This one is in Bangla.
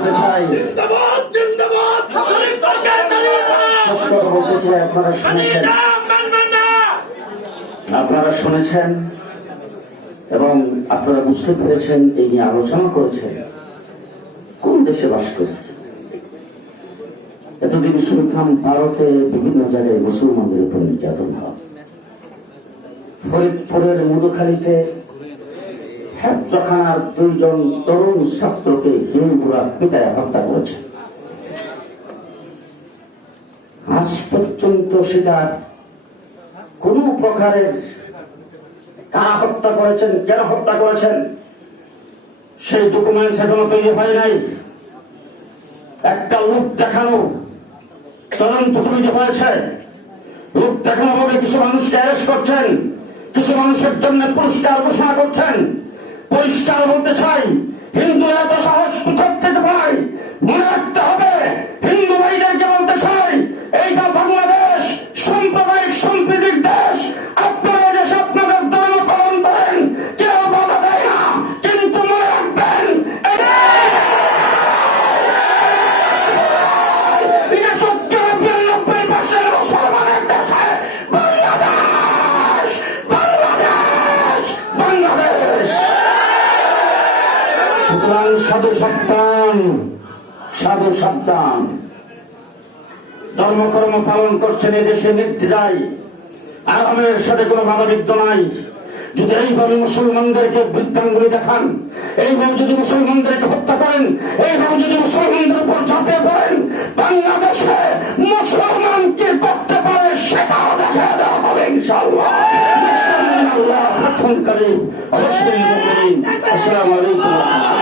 বলতে চাই। শেষ কথা বলতে চাই আপনারা শুনেছেন। আপনারা শুনেছেন এবং আপনারা বুঝতে পেরেছেন এই নিয়ে আলোচনা করেছেন। কোন দেশে বাস করি? এতদিন শুনতাম ভারতে বিভিন্ন জায়গায় মুসলমানদের উপর নির্যাতন হয়। ফরিদপুরের মধুখালীতে হ্যাপচখানার দুইজন তরুণ ছাত্রকে হিন্দুরা পিটায় হত্যা করেছে। আজ পর্যন্ত সেটা কোন প্রকারের কারা হত্যা করেছেন কেন হত্যা করেছেন, সেই ডকুমেন্টস এখনও তৈরি হয় নাই। একটা লোক দেখানো তদন্ত কমিটি হয়েছে। লোক দেখানো ভাবে কিছু মানুষকে অ্যারেস্ট করছেন, কিছু মানুষের জন্য পুরস্কার ঘোষণা করছেন। পরিষ্কার বলতে চাই হিন্দু এত সাহস কোথার থেকে সুতরাং সাধু সাবধান সাধু সাবধান ধর্মকর্ম পালন করছেন এদেশে নির্দ্বিধায়। আরামের সাথে কোনো বাধাবিদ্ধ নাই। যদি এইভাবে মুসলমানদেরকে বৃদ্ধাঙ্গুলি দেখান, এইভাবে যদি মুসলমানদেরকে হত্যা করেন, এইভাবে যদি মুসলমানদের উপর ঝাঁপিয়ে পড়েন, বাংলাদেশে মুসলমান কি করতে পারে সেটাও দেখা দেওয়া হবে অবশ্যই আসসালামু আলাইকুম